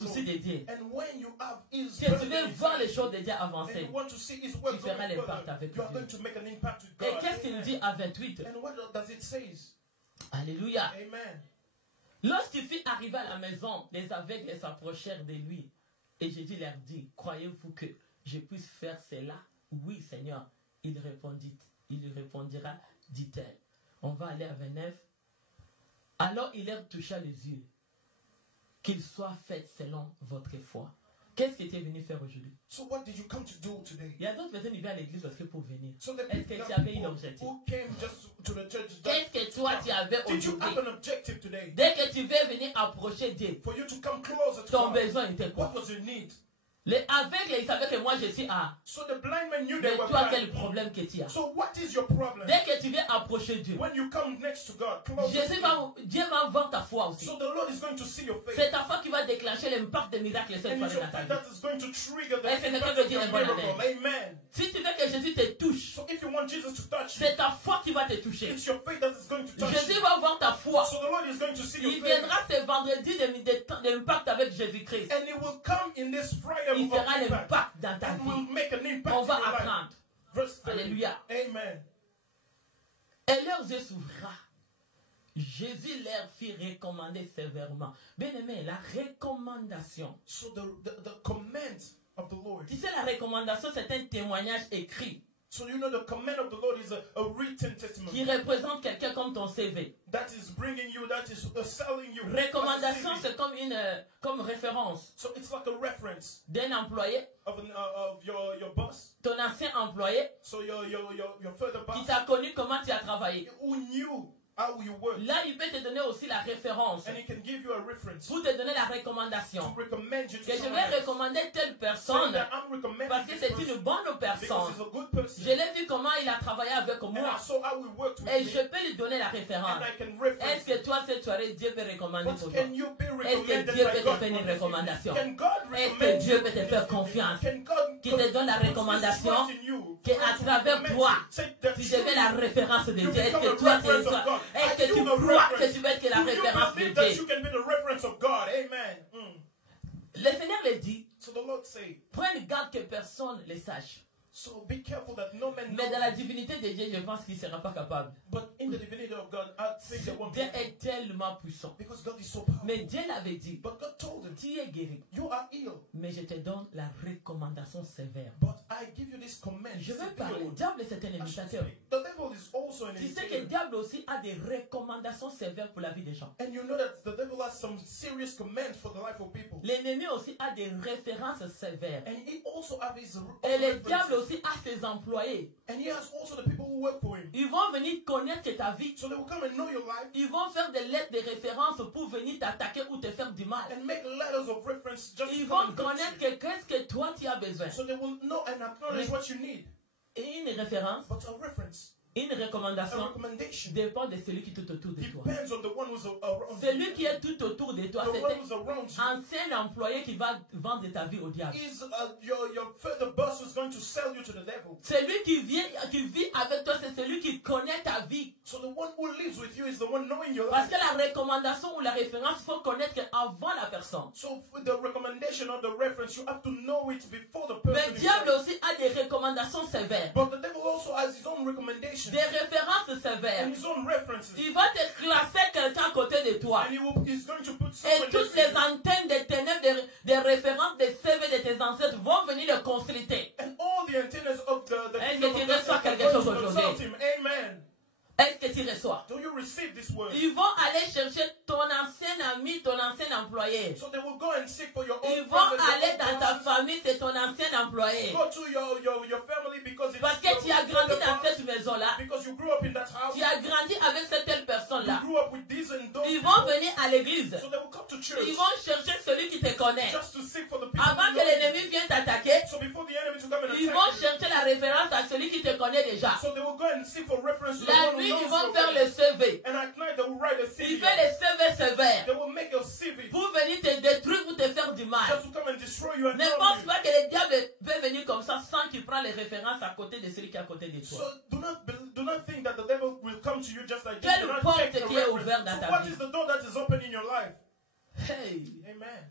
souci de Dieu, And when you have his si tu burden veux inside voir les you, choses de Dieu and avancer, you want to see his tu work feras going l'impact further, avec you are Dieu. going to make an impact with Et God. qu'est-ce qu'il Amen. dit à 28? And what does it say? Alléluia. Amen. Lorsqu'il fut arrivé à la maison, les aveugles s'approchèrent de lui. Et Jésus leur dit, croyez-vous que je puisse faire cela? Oui, Seigneur. Il lui répondira, dit-elle. On va aller à 29. Alors il leur toucha les yeux. Qu'il soit fait selon votre foi. Qu'est-ce que tu es venu faire aujourd'hui? So what did you come to do today? Il y a d'autres personnes qui viennent à l'église parce que pour venir. So the Est-ce que people tu avais une objectif? who came just to the church. Qu'est-ce que toi tu avais Did you aujourd'hui? have an objective today? Dès que tu veux venir approcher Dieu, For you to come closer to ton God. besoin était quoi? What was your need? Les aveugles, ils savaient que moi je suis A. So the blind man knew Mais they were toi, blind. quel problème que tu as? So what is your problem? Dès que tu viens approcher Dieu, When you come next to God, closer Dieu va voir ta foi aussi. so the Lord is going to see your faith. C'est ta foi qui va déclencher l'impact des miracles cette And fois it's your dans ta faith vie. that is going to trigger the Est-ce que quelqu'un impact veut of dire your un bon miracle. amen? Amen. Si tu veux que Jésus te touche, So if you want Jesus to touch you, c'est ta foi qui va te toucher. it's your faith that is going to touch Jésus you. va voir ta foi. So the Lord is going to see your Il faith. viendra ce vendredi de l'impact avec Jésus-Christ. And it will come in this Friday Il of fera impact. l'impact dans ta And will vie. make an impact On in va your life. apprendre. Verse 30. Alléluia. Amen. Et leurs yeux s'ouvra. Jésus leur fit recommander sévèrement. Bien-aimé, la recommandation. So the command of the Lord. Tu sais, la recommandation, c'est un témoignage écrit So you know the command of the Lord is a written testimony. qui représente quelqu'un comme ton CV. That is bringing you, that is selling you. Recommandation, as a CV. c'est comme référence So it's like a reference d'un employé, of your boss. ton ancien employé, So your further qui boss t'a connu comment tu as travaillé. who knew how you work. Là, il peut te donner aussi la référence And he can give you a reference pour te donner la to recommandation. recommend you to Que je someone vais else. recommander telle Saying personne that I'm recommending parce que this c'est person une bonne because personne. he's a good person. Je l'ai vu comment il a travaillé avec And moi I saw how we worked with et me. je peux lui donner la référence. And I can reference Est-ce que toi, cette soirée, Dieu peut recommander pour But toi? can you be Est-ce que recommended Dieu by peut te God? faire une recommandation? Can God Est-ce que recommend Dieu you? peut te faire confiance? Can God Qui te donne la recommandation qu'à travers toi, tu deviens la référence de Dieu. Est-ce que toi, tu es toi? Est-ce que tu crois que tu vas être la référence de that Dieu? you can be the reference of God? Amen. Le Seigneur le dit, So the Lord say, prenez garde que personne ne le sache. so be careful that no man Mais dans knows. la divinité de Dieu, je pense qu'il ne sera pas capable. But in the divinity of God, I think that one Dieu est tellement puissant. because God is so powerful. Mais Dieu l'avait dit, But God told him, tu es guéri, you are ill, mais je te donne la recommandation sévère. but I give you this command. Je veux severe parler. one. Diable, c'est un I should imitateur. speak. The devil is also an Tu sais que le imitator. diable aussi a des recommandations sévères pour la vie des gens. And you know that the devil has some serious commands for the life of people. L'ennemi aussi a des références sévères. And he also has his Et le diable references. aussi a ses employés. And he has also the people who work for him. Ils vont venir connaître ta vie. So they will come and know your life Ils vont faire des lettres de référence pour venir t'attaquer ou te faire du mal. and make letters of reference just Ils to vont come and hurt connaître you. que qu'est-ce que toi tu as besoin. So they will know and acknowledge Mais- what you need. Et une référence, But a reference, une a recommandation recommendation, dépend de celui qui est tout autour de toi. depends on the one who's around Celui you. qui est tout autour de toi, The c'est one who's around you un ancien employé qui va vendre ta vie au diable. is your further boss who's going to sell you to the devil. Celui qui vit avec toi, c'est celui qui connaît ta vie. So the one who lives with you is the one knowing your Parce life. que la recommandation ou la référence, il faut connaître avant la personne. So for the recommendation or the reference, you have to know it before the Mais person le is diable there. aussi a des recommandations sévères, But the devil also has his own recommendations des références sévères. and his own references. Il va te classer quelqu'un à côté de toi. And he's going to put Et someone toutes next les to you. antennes des ténèbres, des références, des CV de tes ancêtres vont venir le consulter. And all the antennas of the Est-ce kingdom que tu of God reçois are quelque going chose to aujourd'hui? consult him. Amen. Est-ce que tu reçois? Do you receive this word? Ils vont aller chercher ton ancien ami, ton ancien employé. So they will go and seek for your Ils own vont family, aller your dans own ta bosses. famille, c'est ton ancien employé. Go to your family because it's Parce que tu as grandi your dans boss, cette maison-là. because you grew up in that house. Tu as grandi avec cette telle You personne-là. grew up with these and those Ils vont people. venir à l'église. So they will come to church Ils vont chercher celui qui te connaît. just to seek for the people Avant who que know you. l'ennemi vienne t'attaquer, So before the enemy to come and ils attack vont you, chercher la référence à celui qui te connaît déjà. so they will go and seek for reference to the La one who nuit, knows ils vont you faire already. le CV. And at night they will write a Ils CV. font les CV sévères They will make a CV pour venir te détruire, pour te faire du mal. just to come and destroy you and Ne harm pense you. pas que le diable peut venir comme ça sans qu'il prenne les références à côté de celui qui est à côté de So toi. do not think that the devil will come to you just like this. Quelle Do not porte check the qui est reference. ouverte dans So ta what vie? is the door that is open in your life? Hey. Amen.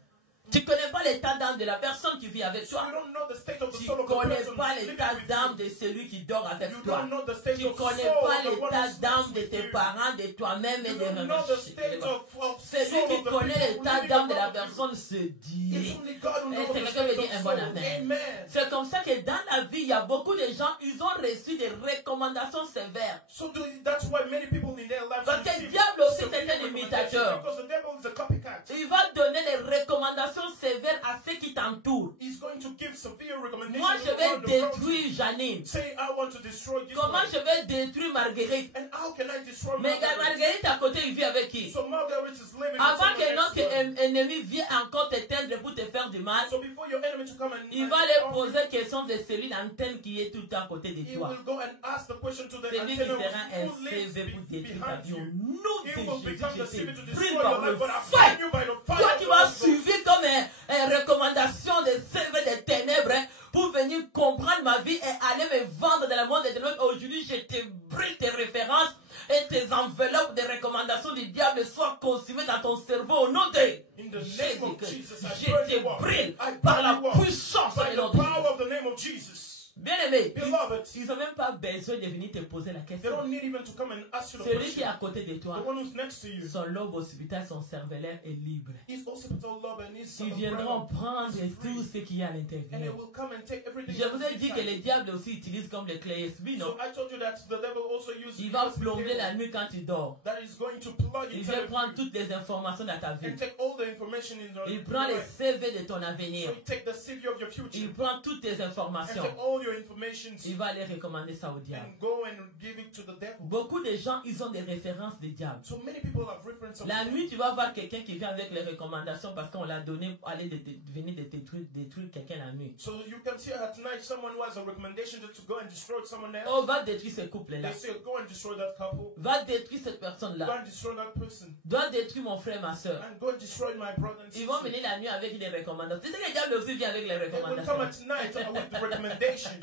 Tu connais l'état d'âme de la personne qui vit avec So toi. you don't know the state of the Tu soul ne of the connais person pas living l'état with d'âme you. de celui qui dort avec You toi. don't know the state Tu ne of connais soul pas of the one l'état who d'âme sleeps de with tes you. parents, de toi-même et You des don't know the state of Celui soul qui of the connaît people l'état living d'âme de la around you. personne se dit. It's only God who Et knows c'est the quelqu'un qui state dit un of bon soul. amen. Amen. C'est comme ça que dans la vie, il y a beaucoup de gens, ils ont reçu des recommandations sévères. So that's why many people in their lives Parce que le receive diable aussi severe c'est un recommendations, imitateur. because the devil is a copycat. Il va donner les recommandations sévères à ceux qui t'entourent. He's going to give severe recommendations. Moi, je vais around the world. détruire Janine. Say, I want to destroy this Comment one. je vais détruire Marguerite? And how can I destroy Mais Margaret? Marguerite à côté, il vit avec qui? So Margaret is living Avant with que someone notre next to her. ennemi vienne encore t'éteindre pour te faire du mal, So before your enemy to come and il va leur poser question de celui l'antenne qui est tout à côté de he toi. will go and ask the question to the C'est lui qui antenna sera un who lives CV pour détruire ta behind vie. Au you. nom He de will Jésus, become the je CV to te destroy brûle par your le life, but I feu. find you by the fire Toi of qui the vas Holy Ghost. suivre comme une recommandation de CV des ténèbres pour venir comprendre ma vie et aller me vendre dans le monde des ténèbres. Aujourd'hui, je te brûle tes références et tes enveloppes de recommandations du diable soient consumées dans ton cerveau au nom de In the name of Jésus. Jesus, I Je burn te you up. brûle I par burn la you up. puissance By de the nom de power Jésus. of the name of Jesus. Bien-aimé, Beloved, ils n'ont même pas besoin de venir te poser la they question. don't need even to come and ask you the Celui qui est question. à côté de The toi, one who's next to you, son lobe occipital, son cervellaire est libre. he's occipital lobe and he's Ils viendront prendre tout ce qu'il y a à and they l'intérieur. will come and take everything. Je vous ai dit que inside. le diable aussi utilise comme les clés USB, non? So I told you that the devil also uses Il va USB plonger la cable nuit quand tu dors. that is going to plug Il into veut prendre toutes les informations dans ta vie. and take all the information in your Il prend les life. CV de ton So avenir. you take the CV of your future Il prend toutes tes and informations. take all your information Il va aller recommander ça au diable. and go and give it to the devil. Beaucoup de gens, ils ont des références des diables. So many people have reference of La the nuit, tu vas voir quelqu'un qui vient avec les recommandations parce qu'on l'a donné pour aller venir détruire quelqu'un la nuit. So you can see at night someone who has a recommendation to go and destroy someone else. Oh, va détruire ce couple-là. They say, go and destroy that couple. Va détruire cette Go personne-là. and destroy that person. Dois détruire mon frère, ma soeur. And go and destroy my brother and Ils vont sister. venir la nuit avec des recommandations. Tu sais que le diable aussi vient avec les They will come recommandations. at night with the recommendations.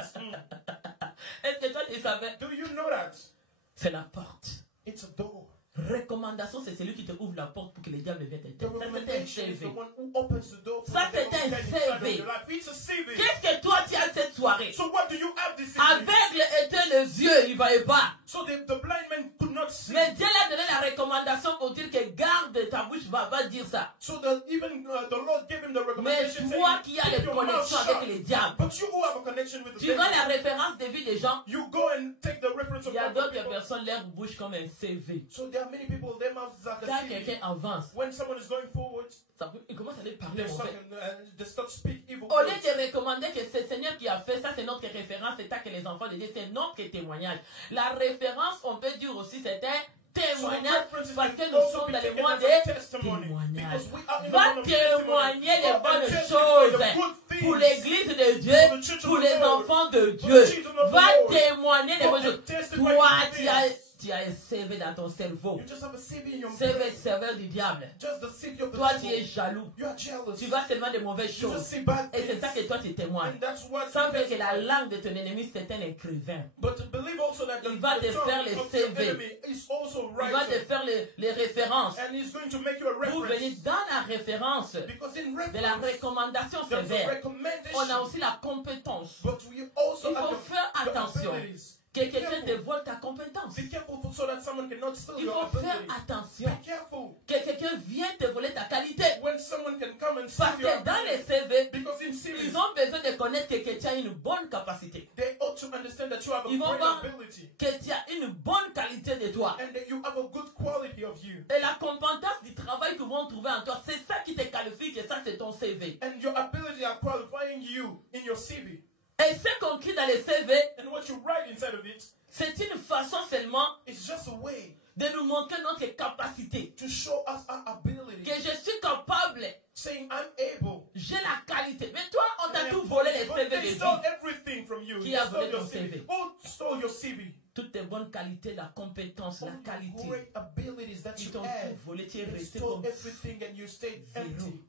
Est-ce que toi tu savais? Do you know that? C'est la porte. It's a door. Recommandation, c'est celui qui te ouvre la porte pour que le diable vienne The t'aider. Ça, c'est un recommendation is the CV. one who opens the door for Ça, the devil c'est un to get inside of CV. your life. It's a CV. Qu'est-ce que toi tu as cette soirée? So what do you have this evening? Aveugle étaient les yeux, il ne voyait pas. So the blind man could not see. Mais Dieu l'a donné la recommandation pour dire que garde ta bouche, va pas dire ça. So that even the Lord gave him the Mais recommendation. toi saying, qui as "Keep les your mouth connexions shut." avec les diables, But you who have a connection with the tu vois devil, la référence de vie des gens. you go and take the reference Il of y a other d'autres people. personnes, leur bouche comme un CV. So there are many people, their mouths are the Quand same. quelqu'un avance, When someone is going forward, il commence à aller parler they mauvais. start to speak evil Au lieu words. de recommander que c'est le Seigneur qui a fait ça, c'est notre référence, c'est ça que les enfants de Dieu, c'est notre témoignage. La référence, on peut dire aussi, c'est un So témoignage references parce que can nous also sommes be dans le taken mois as a des testimony, témoignages. because we are in the Va month of testimony. témoigner les Go and bonnes testify choses the good things pour l'église de Dieu, for the church of pour the les Lord, enfants de for the Dieu. children of the Va Lord. témoigner les Go bonnes and choses. testify Toi, good tu things. as un CV dans ton cerveau. You just have a CV in your CV brain. serveur du diable. Just the CV of the Toi, tu devil. es jaloux. You are jealous. Tu vois seulement de mauvaises You just choses. see bad Et c'est things. ça que toi, tu témoignes. And that's what Ça you veut que la testify. langue de ton ennemi, c'est un écrivain. But believe also that Il va te tongue faire les of your CV. enemy is also Il va te writer. faire les références. And he's going to make you a Vous venez reference. dans la référence Because in de la reference, recommandation there's a sévère. recommendation. On a aussi la compétence. But we also Il have faut faire the attention abilities. que quelqu'un te vole ta compétence. Be careful so that someone cannot steal Il your faut faire ability. attention Be careful que quelqu'un vienne te voler ta qualité. when someone can come and Parce steal your que dans les ability. CV, Because in series, ils ont besoin de connaître que tu as une bonne capacité, they ought to understand that you have a Ils vont great voir- ability que tu as une bonne qualité de toi. and that you have a good quality of you. Et la compétence du travail qu'ils vont trouver en toi, c'est ça qui te qualifie, que ça c'est ton CV. And your ability are qualifying you in your CV. Et ce qu'on crie dans les CV, And what you write inside of it c'est une façon seulement is just a way de nous montrer notre capacité. to show us our ability. Que je suis capable, Saying, I'm able. j'ai la qualité. Mais toi, on t'a tout volé les But CV they de stole vie. everything from you. Qui They a stole volé your ton CV. CV? Who stole your CV? Toutes tes bonnes qualités, la compétence, la All the qualité. great abilities that Ils you t'ont had. tout volé, tu es They resté stole comme... everything and you stayed zéro. empty.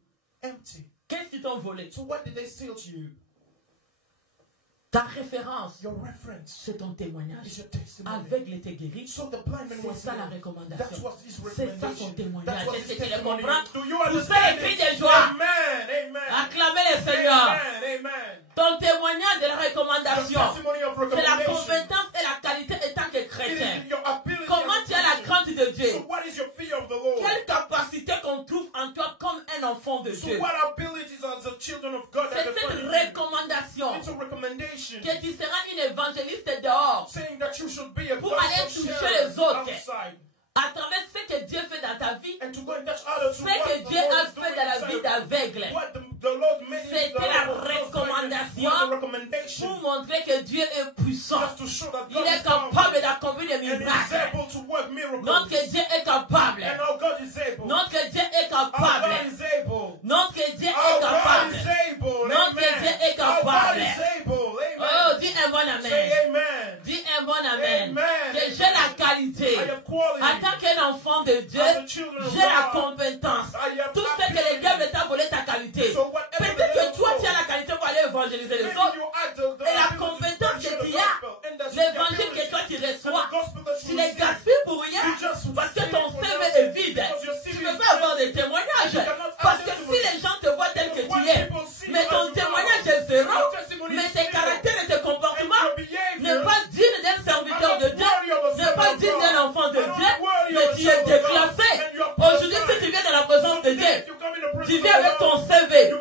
Empty. Qu'est-ce qu'ils t'ont volé? So what did they steal to you? Ta référence, Your reference c'est ton témoignage. is your testimony. Avec les t'es guéri, So the blind man c'est was ça la healed. recommandation. That was his C'est ça son recommendation. témoignage. That was Est-ce his que tu le testimony. comprends? Do you Poussez understand les cris it? de joie. Amen. Amen. Acclamez recommandation. testimony of C'est la recommendation. compétence et la qualité en tant que It chrétien. is your ability. Comment as a tu as la Christian. crainte de Dieu? So what is your fear of the Lord? Quelle capacité qu'on trouve en toi comme un enfant de So Dieu? what abilities as the children of God C'est that cette define you? recommandation It's a recommendation que tu seras une évangéliste dehors saying that you should be a Pour aller gospel toucher sharer les autres. outside à travers ce que Dieu fait dans ta vie, and to go and touch others. ce que Dieu a fait dans la vie d'aveugle. What the Lord made in C'était the la Lord was recommandation a recommendation pour montrer que Dieu est puissant. just to show that Il God est is capable powerful d'accomplir des and is miracles. able to work miracles. Notre Dieu est capable. And our God is able. Notre Dieu est Our capable. God is able. Notre Dieu Our est God capable. is able. Notre Amen. Dieu est Our God capable. is able. Oh, Amen. dis un bon amen. Say amen. Dis un bon amen. Amen. Que j'ai la qualité. I have quality. En tant qu'un enfant de Dieu, As a children of j'ai la God, compétence. I have Tout ce que les diables t'a volé ta qualité. So whatever Peut-être the que toi devil tu as la qualité pour aller évangéliser les maybe autres. you add the Et la ability to compétence share que the tu as, gospel, and that's l'évangile the que toi tu ability. reçois, And the gospel that tu you les receive, gaspilles pour rien you just parce que receive ton it for CV nothing. est vide. Because your Tu CV ne peux is pas avoir empty. de témoignages. You cannot have Parce que si testimony. les gens te voient tel que When tu es, people see mais you ton as you témoignage are, est zéro, your testimony mais is tes zero. caractères et tes And comportements your behavior n'est pas digne d'un serviteur de Dieu, n'est pas digne d'un enfant de Dieu, mais tu es déclassé. Aujourd'hui, si tu viens dans la présence de Dieu, tu viens avec ton CV.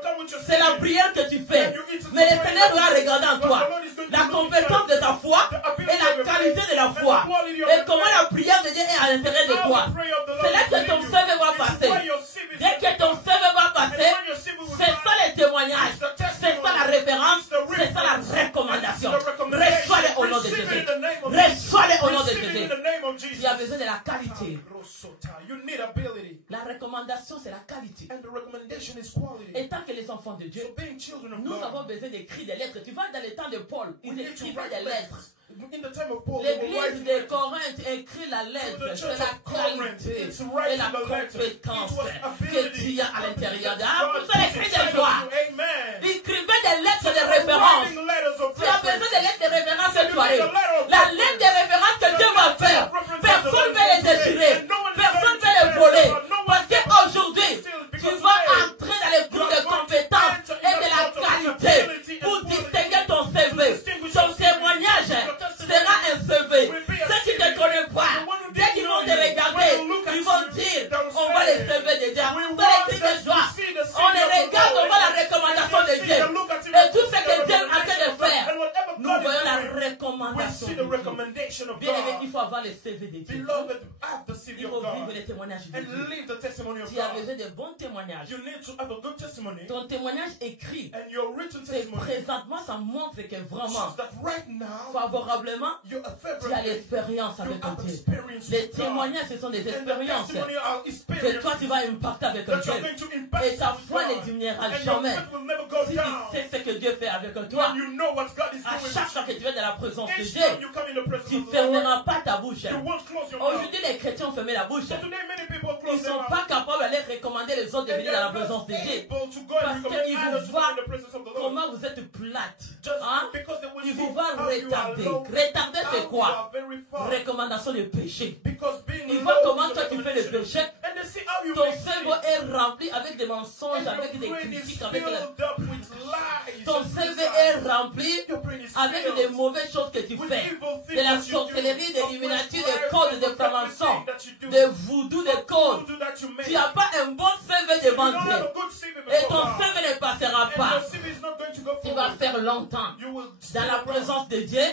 C'est la prière que tu fais. Mais le Seigneur doit regarder en toi la compétence de ta foi et la qualité de la foi. Et comment la prière de Dieu est à l'intérieur de toi. C'est là que ton CV va passer. Dès que ton CV va passer, c'est ça les témoignages. C'est ça la référence. C'est ça la recommandation. Reçois-les au nom de Jésus. Reçois-les au nom de Jésus. Tu as besoin de la qualité. You need ability. La recommandation, c'est la qualité. And the recommendation is quality. Et tant que les enfants de Dieu, So being children of nous God, avons besoin d'écrire des lettres. Tu vois, dans le temps de Paul, we ils need to écrivaient write des lettres. In the time of Paul, they were L'église writing de letters. Corinthe écrit la To lettre. the C'est church la of Corinth, qualité it's et writing la the letter. compétence It was que ability. tu as à l'intérieur de God Ah, pour ça, put écrit inside des joies. of you. Amen. Écrivez des lettres de They were référence. writing letters of Tu as besoin reference. de lettres de référence cette You soirée. need a letter of La reference. lettre de référence que Dieu va faire. reference Personne ne that va les the Lord déchirer. will do. And no one is Personne ne going va to les tear voler. them down. No one Parce is going to qu'aujourd'hui, steal. tu Because vas today, entrer dans les groupes de compétences et de la qualité pour distinguer ton CV. Ton témoignage sera un CV. Ceux qui ne te connaissent pas, dès qu'ils vont te regarder, ils vont dire, on voit les CV de Dieu. On voit les cris de joie. On les regarde, on voit la recommandation de Dieu. Et tout ce que Dieu a fait de faire, nous voyons la we recommandation see de the Dieu. recommendation of Bien aimé, il God. faut avoir le CV de Dieu. Beloved, have the CV Il of faut vivre God les témoignages de and Dieu. live the testimony of Tu as God. besoin de bons témoignages. You need to have a good testimony, Ton témoignage écrit, and your written c'est testimony présentement, ça montre que vraiment, shows that right now favorablement, you're a tu as favorite. l'expérience You avec ton have Dieu. experience Les with God. témoignages, ce sont des And the expériences testimony are que experiences toi, tu vas impacter avec that Dieu. you're going to impact Et ta with foi ne God. diminuera And your jamais. faith will never go Si tu down. sais ce que Dieu fait avec toi, When you know what God is à doing, chaque fois que tu viens dans la présence de each Dieu, time you come in the presence tu ne of the Lord, fermeras pas ta bouche. you won't close your mouth. Aujourd'hui, les chrétiens ont fermé la bouche. So today many people Ils close ne their sont mouth. pas capables d'aller recommander les autres de And venir they dans la are présence not de Dieu. able to go Parce and recommend qu'ils vous others to voient go in the presence of the Lord. comment vous êtes plate. Just Hein? because they will Ils see vous voient how you are retardé. low, Retardé, how c'est you quoi? are very far. Recommandation de péché. Because being Ils low voient comment is a toi tu fais le recommendation. péché. And they see how you Ton make cerveau sin. est rempli avec des mensonges, And avec your des brain is critiques, avec la... filled up with lies. Ton and cerveau lies. est rempli Your brain is avec filled des mauvaises choses que tu with fais. evil things De la that you do, sorcellerie, de of l'illuminati, witchcraft, des codes, de of francs-maçons, everything that you do, de voodoo, de of codes. voodoo that you make. Tu n'as pas un bon CV You devant don't have Dieu. a good CV Et before ton God. CV ne passera And pas. your CV is not going to go Tu vas forward. faire longtemps. You will Dans stay la around. présence de Dieu,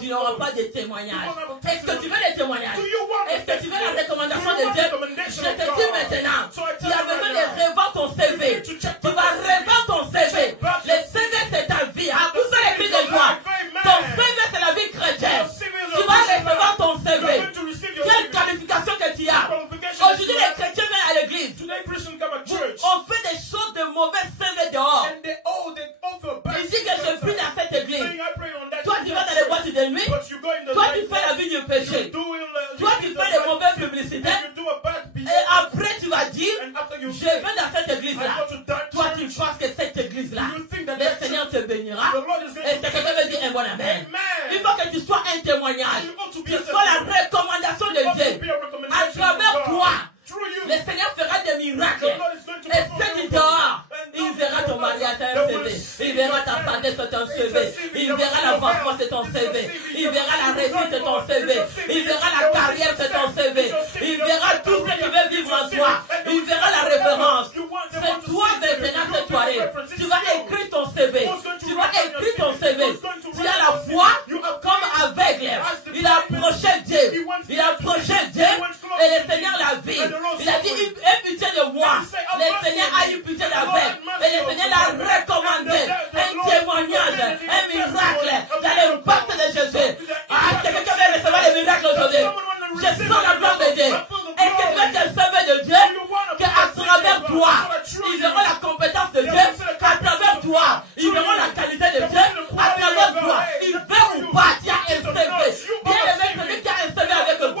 tu n'auras pas de témoignages. Est-ce que tu veux des témoignages? Do you want Est-ce que tu veux la recommandation Do you de want Dieu? recommendation Je of te God? dis maintenant, So I tu tell as you besoin right de now, revoir ton CV. you need to check Tu your vas CV. revoir ton CV. Check back Le your CV, c'est ta vie. À The tout ça, les CV cris is de your joie. life. Amen. Ton CV, c'est la vie chrétienne. Your CV is Tu your vas Christian recevoir life. ton You CV. are going to receive your Quelle CV. qualification que tu as? Qualification Aujourd'hui, is les right. chrétiens viennent à l'église. Today Christians come at church. On fait des choses de mauvais CV dehors. And they offer back. Ils disent que je prie dans cette église. Saying, I pray on that Toi, tu vas dans les boîtes de nuit. But you go in the Toi, night, tu fais la vie du péché. you do Toi, tu fais des mauvaises publicités. and you do a bad Et behavior. après, tu vas dire, And after you je vais dans cette I église-là. go to that Toi, tu church. penses que cette église-là, You think that le that Seigneur church, te bénira. the Lord is going Et to c'est quelqu'un veut dire un bon amen. Il faut que tu sois un témoignage. You ought to be Tu a sois la testimony. recommandation You de ought to Dieu. be a À recommendation travers of God. toi, Through you. le Seigneur fera des miracles. The Lord is going to Et perform ceux qui miracles. dehors, And il those verra who ton are mariage à un they will CV. Il verra ta sagesse sur ton CV. Il verra l'avancement sur ton CV. Il verra la réussite sur ton CV. Il verra la carrière sur ton CV. Il verra tout ce que tu veux vivre en toi. Il verra la référence. C'est toi maintenant cette soirée. Tu vas écrire ton CV. Tu vas écrire ton CV. Tu as la foi comme aveugle. Il a approché Dieu. Il a approché Dieu et le Seigneur l'a vu. Il a dit, aie pitié de moi. Le Seigneur a eu pitié d'aveugle. Et le Seigneur l'a recommandé. Un témoignage, un miracle dans le pacte de Jésus. Ah, c'est quelqu'un qui veut recevoir les miracles aujourd'hui. Je sens la gloire de Dieu. Et que tu veux te servir de Dieu, qu'à travers toi, ils verront la compétence de Dieu. À travers toi, ils verront la qualité de Dieu. À travers toi, ils veulent ou pas, tu as un CV. Bien aimé, celui qui a un CV avec Dieu.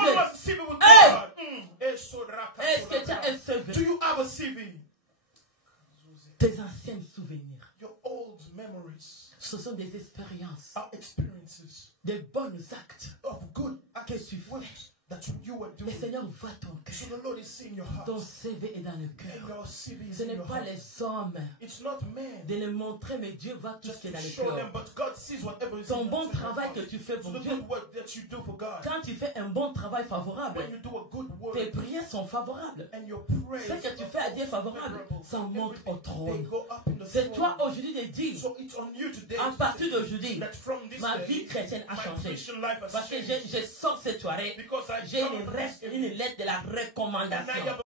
Est-ce que tu as un CV? Do you have a CV? Tes anciens souvenirs. Your old memories. Ce sont des expériences. Our experiences. Des bons actes Of good que tu fais. That you were Le doing. Seigneur voit ton So cœur. the Lord is seeing your heart. Ton CV est dans le And cœur. your CV is Ce in n'est your pas heart. les hommes It's not man. de le montrer, mais Dieu voit tout ce Just qui est to dans le show them, cœur. but God sees whatever is Ton in bon your travail heart. que tu fais So pour the Dieu, good work that you do for God. quand tu fais un bon travail favorable, When you do a good work tes prières sont favorables. and your praise Ce que tu fais à Dieu est favorable, ça monte au they trône. go up in the C'est toi throne. aujourd'hui de dire, So it's on you today à partir d'aujourd'hui, that from this ma day, vie chrétienne a my changé. Christian life has Parce que changed. je sors cette soirée, Because I j'ai come une lettre de la and I recommandation. have